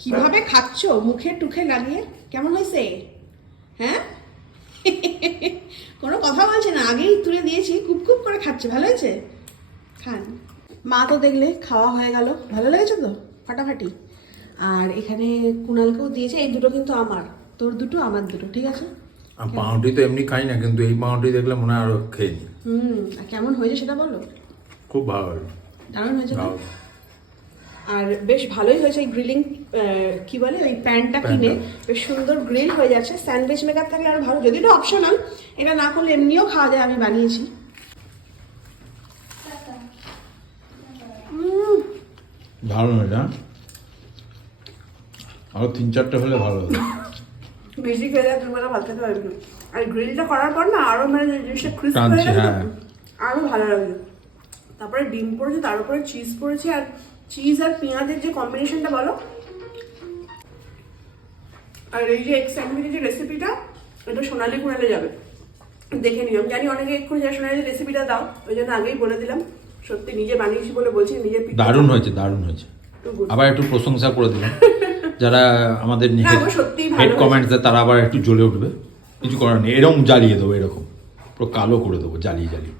কিভাবে খাচ্ছ মুখে টুখে লাগিয়ে? কেমন হয়েছে? হ্যাঁ কোনো কথা বলছে না, আগেই তুলে দিয়েছি, কুপ কুপ করে খাচ্ছে। ভালো হয়েছে? খান। মা তো দেখলে খাওয়া হয়ে গেল, ভালো লেগেছে তো? ফাটাফাটি। আর এখানে কুণালকেও দিয়েছে, এই দুটো কিন্তু আমার, তোর দুটো আমার দুটো, ঠিক আছে? পাউরুটি তো এমনি খাই না, কিন্তু এই পাউরুটি দেখলে মনে হয় আরো খেয়ে নি। আর কেমন হয়েছে সেটা বলো। খুব ভালো হয়েছে। দারুণ হয়েছে না? আর বেশ ভালোই হয়েছে। এই গ্রিলিং কি বলে ওই প্যানটা কিনে বেশ সুন্দর গ্রিল হয়ে যাচ্ছে। স্যান্ডউইচ মেকার থাকলে আরো ভালো, যদি এটা অপশনাল, এটা না করলে এমনিও খাওয়া যায়, আমি বানিয়েছি। ভালো নয় না, আরো 3-4টা হলে ভালো হতো। বেশি খেয়ে যায় তুমি ভালো খেতে পারবে না। আর গ্রিলটা করার পর না আরো মানে জিনিসটা ক্রিস্প হয়ে গেছে, আরো ভালো লাগবে। তারপরে ডিম পড়েছে, তার উপরে চিজ পড়েছে, আর চিজ আর পেঁয়াজের যে কম্বিনেশনটা বলো। আর এই যে এগ স্যান্ডউইচের যে রেসিপিটা, এটা সোনালি কুণালে যাবে, দেখে নিও। আমি জানি অনেকে এক্ষুনি যা সোনালি রেসিপিটা দাও, ওই জন্য আগেই বলে দিলাম। সত্যি নিজে বানিয়েছি বলে বলছি, নিজে দারুণ হয়েছে, দারুণ হয়েছে। আবার একটু প্রশংসা করে দিলাম, যারা আমাদের হেড কমেন্টস দেয় তারা আবার একটু জ্বলে উঠবে। কিছু করার নেই, এরকম জ্বালিয়ে দেবো, এরকম পুরো কালো করে দেবো জ্বালিয়ে জ্বালিয়ে।